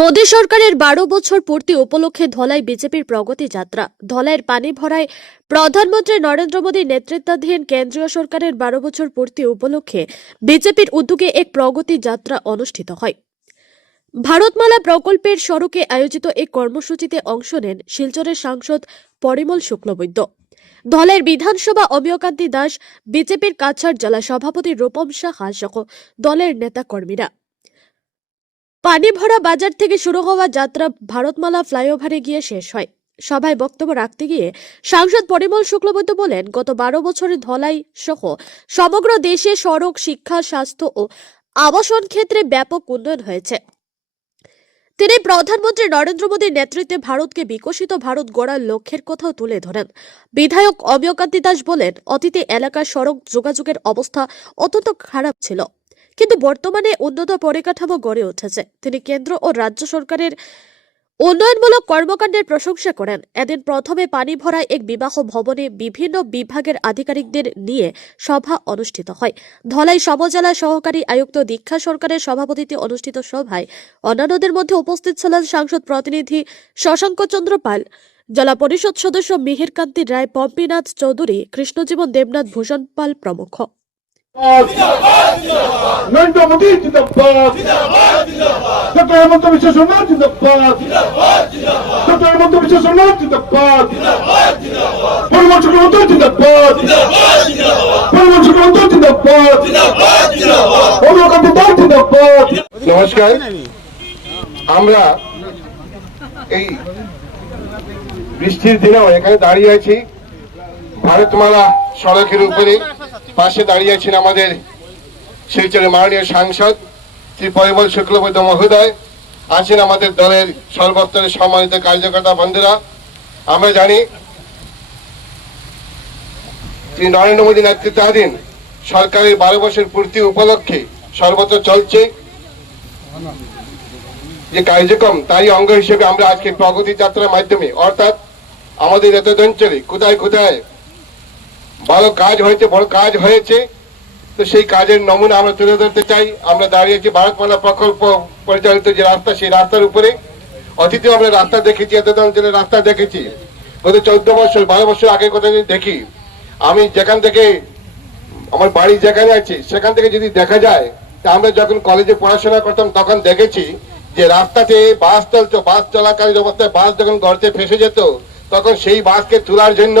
মোদী সরকারের 12 বছর পূর্তি উপলক্ষে ধলাই বিজেপির প্রগতি যাত্রা। ধলাইয়ের পানি ভরায় প্রধানমন্ত্রী নরেন্দ্র মোদীর নেতৃত্বাধীন কেন্দ্রীয় সরকারের 12 বছর পূর্তি উপলক্ষে বিজেপির উদ্যোগে এক প্রগতি যাত্রা অনুষ্ঠিত হয়। ভারতমালা প্রকল্পের সড়কে আয়োজিত এই কর্মসূচিতে অংশ নেন শিলচরের সাংসদ পরিমল শুক্লবৈদ্য, ধলাইয়ের বিধানসভা অমিয়কান্তি দাস, বিজেপির কাছাড় জেলা সভাপতি রূপম সাহা সহ দলের নেতা কর্মীরা। পানি ভরা বাজার থেকে শুরু হওয়া যাত্রা ভারতমালা ফ্লাইওভারে গিয়ে শেষ হয়। সভায় বক্তব্য রাখতে গিয়ে সাংসদ পরিমল শুক্লবৈদ্য বলেন, গত 12 বছরে ধলাই সহ সমগ্র দেশে সড়ক, শিক্ষা, স্বাস্থ্য ও আবাসন ক্ষেত্রে ব্যাপক উন্নয়ন হয়েছে। তিনি প্রধানমন্ত্রী নরেন্দ্র মোদীর নেতৃত্বে ভারতকে বিকশিত ভারত গড়ার লক্ষ্যের কথাও তুলে ধরেন। বিধায়ক অমিয়কান্তি দাস বলেন, অতীতে এলাকার সড়ক যোগাযোগের অবস্থা অত্যন্ত খারাপ ছিল, কিন্তু বর্তমানে উন্নত পরিকাঠামো গড়ে উঠেছে। তিনি কেন্দ্র ও রাজ্য সরকারের উন্নয়নমূলক কর্মকাণ্ডের প্রশংসা করেন। এদিন প্রথমে পানি ভরায় এক বিবাহ ভবনে বিভিন্ন বিভাগের আধিকারিকদের নিয়ে সভা অনুষ্ঠিত হয়। ধলাই সমজেলা সহকারী আয়ুক্ত দীক্ষা সরকারের সভাপতিত্বে অনুষ্ঠিত সভায় অন্যান্যদের মধ্যে উপস্থিত ছিলেন সাংসদ প্রতিনিধি শশাঙ্ক চন্দ্র পাল, জেলা পরিষদ সদস্য মিহিরকান্তি রায়, পম্পীনাথ চৌধুরী, কৃষ্ণজীবন দেবনাথ, ভূষণ পাল প্রমুখ। নরেন্দ্র মোদী জিন্দাবাদ, ডক্টর হেমন্ত বিশ্ব শর্মা জিন্দাবাদ, ডক্টর হেমন্ত বিশ্ব শর্মা জিন্দাবাদ, পরিমল শুক্লবৈদ্য জিন্দাবাদ, পরিমল শুক্লবৈদ্য জিন্দাবাদ, অমিয়কান্তি দাস জিন্দাবাদ। নমস্কার, আমরা এই বৃষ্টির দিনেও এখানে দাঁড়িয়ে আছি। ভারতমালা সড়কের উপরে পাশে দাঁড়িয়ে আছেন আমাদের শিলচরের মাননীয় সাংসদ শ্রী পরিমল শুক্লবৈদ্য মহোদয়, আছেন আমাদের দলের সর্বস্তরের সম্মানিত কার্যকর্তা বন্ধুরা। আমরা জানি শ্রী নরেন্দ্র মোদী নেতৃত্বাধীন সরকারের 12 বছর পূর্তি উপলক্ষে সর্বত্র চলছে যে কার্যক্রম, তারই অঙ্গ হিসেবে আমরা আজকে প্রগতি যাত্রার মাধ্যমে, অর্থাৎ আমাদের এত অঞ্চলে কোথায় কোথায় ভালো কাজ হয়েছে, বড় কাজ হয়েছে, তো সেই কাজের নমুনা আমরা তুলে ধরতে চাই। আমরা দাঁড়িয়েছি ভারতমালা প্রকল্প পরিচালিত যে রাস্তা, সেই রাস্তার উপরে। অতীতেও আমরা রাস্তা দেখেছি, এত অঞ্চলের রাস্তা দেখেছি। গত 14 বছর 12 বছর আগে কথা যদি দেখি, আমি যেখান থেকে আমার বাড়ি যেখানে আছে সেখান থেকে যদি দেখা যায়, তা আমরা যখন কলেজে পড়াশোনা করতাম তখন দেখেছি যে রাস্তাতে বাস চলতো, বাস চলাকালীন অবস্থায় বাস যখন গর্তে ফেসে যেত, তখন সেই বাসকে তোলার জন্য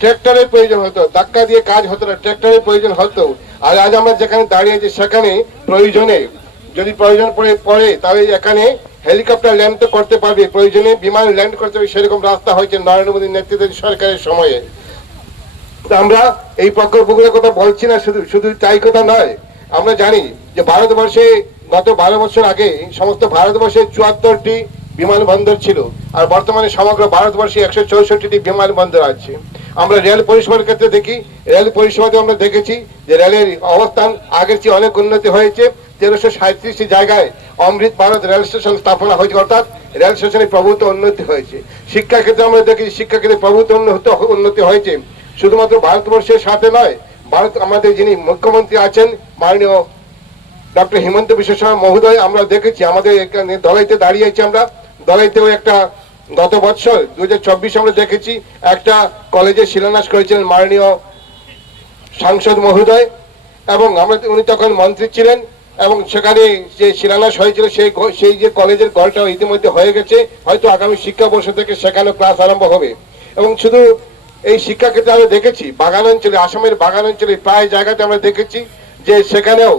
ট্র্যাক্টরের প্রয়োজন হতো, ধাক্কা দিয়ে কাজ হতো না, ট্র্যাক্টরের প্রয়োজন হতো। আর আজ আমরা যেখানে দাঁড়িয়ে আছি সেখানে প্রয়োজনে যদি প্রয়োজন পড়ে তাহলে এখানে হেলিকপ্টার ল্যান্ড তো করতে পারবে, প্রয়োজনে বিমান ল্যান্ড করতে পারবে, সেরকম রাস্তা হয়েছে নরেন্দ্র মোদীর নেতৃত্বের সরকারের সময়ে। আমরা এই প্রকল্পগুলোর কথা বলছি না, শুধু তাই কথা নয়। আমরা জানি যে ভারতবর্ষে গত 12 বছর আগে সমস্ত ভারতবর্ষে 74টি বিমানবন্দর ছিল, আর বর্তমানে সমগ্র ভারতবর্ষে 164টি বিমানবন্দর আছে। আমরা রেল পরিষেবার ক্ষেত্রে দেখি, রেল পরিষেবাতে আমরা দেখেছি যে রেলের অবস্থান আগের চেয়ে অনেক উন্নতি হয়েছে। 1337টি জায়গায় অমৃত ভারত রেল স্টেশন স্থাপনা হয়েছে, অর্থাৎ রেল স্টেশনের প্রভূত উন্নতি হয়েছে। শিক্ষা ক্ষেত্রে আমরা দেখি, শিক্ষা ক্ষেত্রে প্রভূত উন্নতি হয়েছে। শুধুমাত্র ভারতবর্ষের সাথে নয়, আমাদের যিনি মুখ্যমন্ত্রী আছেন মাননীয় ডক্টর হেমন্ত বিশ্ব শর্মা মহোদয়, আমরা দেখেছি আমাদের এখানে দলাইতে দাঁড়িয়ে আছি। আমরা দলাইতেও একটা গত বছর 2024 আমরা দেখেছি একটা কলেজের শিলান্যাস করেছিলেন মাননীয় সাংসদ মহোদয়, এবং উনি তখন মন্ত্রী ছিলেন, এবং সেখানে যে শিলান্যাস হয়েছিল সেই যে কলেজের গড়টা ইতিমধ্যে হয়ে গেছে। হয়তো আগামী শিক্ষাবর্ষ থেকে সেখানে ক্লাস আরম্ভ হবে। এবং শুধু এই শিক্ষা ক্ষেত্রে আমরা দেখেছি বাগান অঞ্চলে, আসামের বাগান অঞ্চলে প্রায় জায়গাতে আমরা দেখেছি যে সেখানেও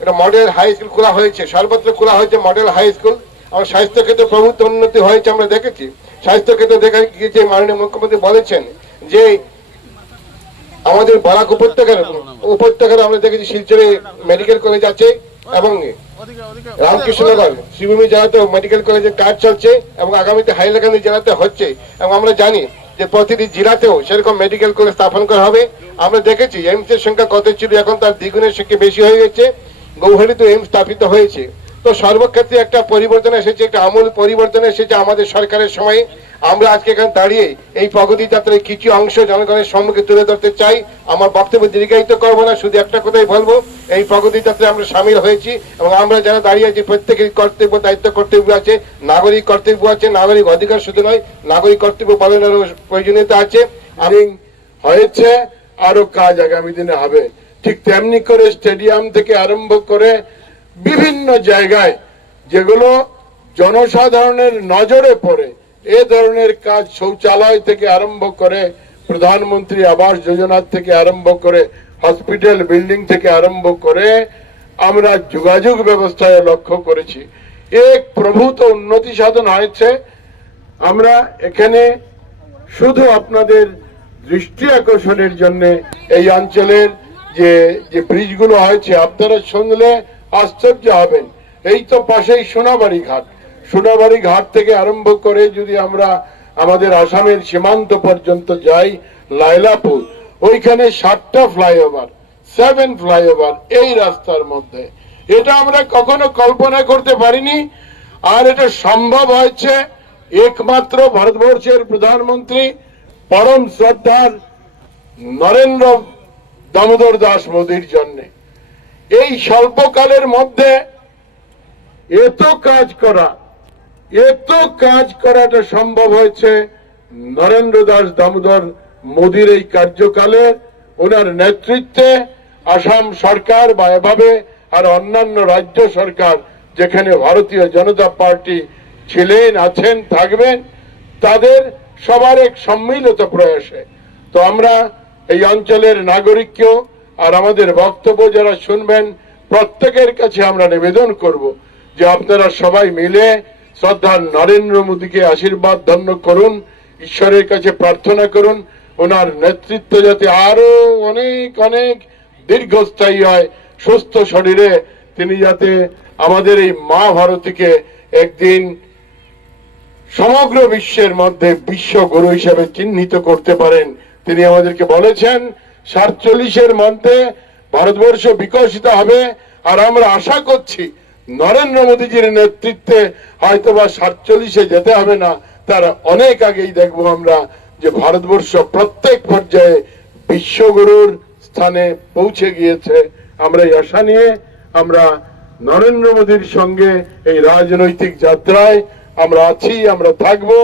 একটা মডেল হাই স্কুল খোলা হয়েছে, সর্বত্র খোলা হয়েছে মডেল হাই স্কুল। আমার স্বাস্থ্য ক্ষেত্রে প্রভূত উন্নতি হয়েছে আমরা দেখেছি। স্বাস্থ্য ক্ষেত্রে দেখা গিয়েছে মাননীয় মুখ্যমন্ত্রী বলেছেন যে আমাদের বরাক উপত্যকার আমরা দেখেছি শিলচরে মেডিকেল কলেজ আছে, এবং রামকৃষ্ণনগর শ্রীভূমি জেলাতেও মেডিকেল কলেজের কাজ চলছে, এবং আগামীতে হাইলাকান্দি জেলাতে হচ্ছে। এবং আমরা জানি যে প্রতিটি জেলাতেও সেরকম মেডিকেল কলেজ স্থাপন করা হবে। আমরা দেখেছি এইমস এর সংখ্যা কত ছিল, এখন তার দ্বিগুণের সংখ্যা বেশি হয়ে গেছে। গৌহাটিতে এইমস স্থাপিত হয়েছে। তো সর্বক্ষেত্রে একটা পরিবর্তন এসেছে, একটা আমূল পরিবর্তন এসেছে আমাদের সরকারের সময়ে। আমরা আজকে এখানে দাঁড়িয়ে এই প্রগতি যাত্রায় কিছু অংশ জনগণের সম্মুখে তুলে ধরতে চাই। আমার বক্তব্য দীর্ঘায়িত করবো না, শুধু একটা কথাই বলবো, এই প্রগতি যাত্রায় আমরা সামিল হয়েছি এবং আমরা যারা দাঁড়িয়ে আছি প্রত্যেকের কর্তব্য দায়িত্ব কর্তব্য আছে, নাগরিক কর্তব্য আছে, নাগরিক অধিকার শুধু নয় নাগরিক কর্তব্য পালনেরও প্রয়োজনীয়তা আছে। হয়েছে, আরো কাজ আগামী দিনে হবে। ঠিক তেমনি করে স্টেডিয়াম থেকে আরম্ভ করে বিভিন্ন জায়গায় যেগুলো জনসাধারণের নজরে পড়ে এ ধরনের কাজ, শৌচালয় থেকে আরম্ভ করে প্রধানমন্ত্রী আবাস যোজনা থেকে আরম্ভ করে হসপিটাল বিল্ডিং থেকে আরম্ভ করে আমরা যোগাযোগ ব্যবস্থায় লক্ষ্য করেছি এক প্রভূত উন্নতি সাধন হয়েছে। আমরা এখানে শুধু আপনাদের দৃষ্টি আকর্ষণের জন্য এই অঞ্চলের যে ব্রিজগুলো হয়েছে আপনারা শুনলে আশ্চর্য হবেন। এই তো পাশেই সোনাবাড়ি ঘাট, সোনাবাড়ি ঘাট থেকে আরম্ভ করে যদি আমরা আমাদের আসামের সীমান্ত পর্যন্ত যাই, লাইলাপুর, ওইখানে 7টা ফ্লাইওভার, 7 ফ্লাইওভার এই রাস্তার মধ্যে। এটা আমরা কখনো কল্পনা করতে পারিনি, আর এটা সম্ভব হয়েছে একমাত্র ভারতবর্ষের প্রধানমন্ত্রী পরম শ্রদ্ধার নরেন্দ্র দামোদর দাস মোদীর জন্য। এই স্বল্পকালের মধ্যে এত কাজ করাটা সম্ভব হয়েছে নরেন্দ্র দাস দামোদর মোদীর এই কার্যকালে, ওনার নেতৃত্বে। আসাম সরকার বা এভাবে আর অন্যান্য রাজ্য সরকার যেখানে ভারতীয় জনতা পার্টি ছিলেন, আছেন, থাকবেন, তাদের সবার এক সম্মিলিত প্রয়াসে। তো আমরা এই অঞ্চলের নাগরিককেও আর আমাদের বক্তব্য যারা শুনবেন প্রত্যেকের কাছে আমরা নিবেদন করব যে আপনারা সবাই মিলে শ্রদ্ধার নরেন্দ্র মোদীকে আশীর্বাদ ধন্য করুন, ঈশ্বরের কাছে প্রার্থনা করুন ওনার নেতৃত্ব যাতে আরো অনেক অনেক দীর্ঘস্থায়ী হয়, সুস্থ শরীরে তিনি যাতে আমাদের এই মা ভারতীকে একদিন সমগ্র বিশ্বের মধ্যে বিশ্বগুরু হিসেবে চিহ্নিত করতে পারেন। তিনি আমাদেরকে বলেছেন 47-এর মধ্যে ভারতবর্ষ বিকশিত হবে, আর আমরা আশা করছি নরেন্দ্র মোদীজির নেতৃত্বে হয়তোবা 47-এ যেতে হবে না, তার অনেক আগেই দেখবো আমরা যে ভারতবর্ষ প্রত্যেক পর্যায়ে বিশ্বগুরুর স্থানে পৌঁছে গিয়েছে। আমরা এই আশা নিয়ে আমরা নরেন্দ্র মোদীর সঙ্গে এই রাজনৈতিক যাত্রায় আমরা আছি, আমরা থাকবো।